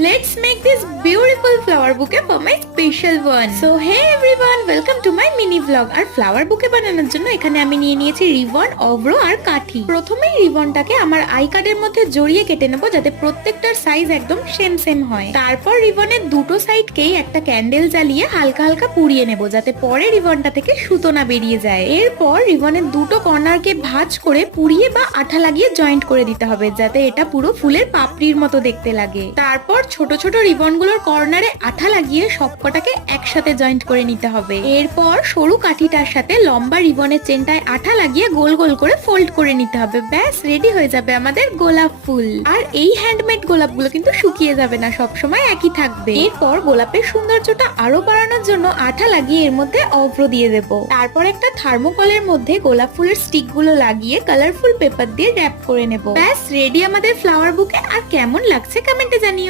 Let's make this beautiful flower bouquet for my special one. So hey everyone, welcome to my mini vlog. R flower বুকে বানানোর জন্য এখানে আমি নিয়ে নিয়েছি রিবন, অভ্র আর কাঠি। প্রথমেই রিবনটাকে আমার আই কার্ডের মধ্যে জড়িয়ে কেটে নেব যাতে প্রত্যেকটার সাইজ একদম সেম হয়। তারপর রিবনের দুটো সাইডকেই একটা ক্যান্ডেল জ্বালিয়ে হালকা হালকা পুড়িয়ে নেব যাতে পরে রিবনটা থেকে সুতো না বেরিয়ে যায়। এরপর রিবনের দুটো কর্নারকে ভাঁজ করে পুড়িয়ে বা আঠা লাগিয়ে জয়েন্ট করে দিতে হবে যাতে এটা পুরো ফুলের পাপড়ির মতো দেখতে লাগে। তারপর ছোট ছোট রিবনগুলোর কর্নারে আঠা লাগিয়ে সবকটাকে একসাথে জয়েন্ট করে নিতে হবে। এরপর সরু কাঠিটার সাথে লম্বা রিবনের চেনটায় আঠা লাগিয়ে গোল গোল করে ফোল্ড করে নিতে হবে। ব্যাস রেডি হয়ে যাবে আমাদের গোলাপ ফুল। আর এই হ্যান্ডমেড গোলাপগুলো কিন্তু শুকিয়ে যাবে না, সবসময় একই থাকবে। এরপর গোলাপের সৌন্দর্যটা আরো বাড়ানোর জন্য আঠা লাগিয়ে এর মধ্যে অভ্র দিয়ে দেব। তারপর একটা থার্মোকলের মধ্যে গোলাপ ফুলের স্টিক গুলো লাগিয়ে কালারফুল পেপার দিয়ে র‍্যাপ করে নেব। ব্যাস রেডি আমাদের ফ্লাওয়ার বুকে। আর কেমন লাগছে কমেন্টে জানিও।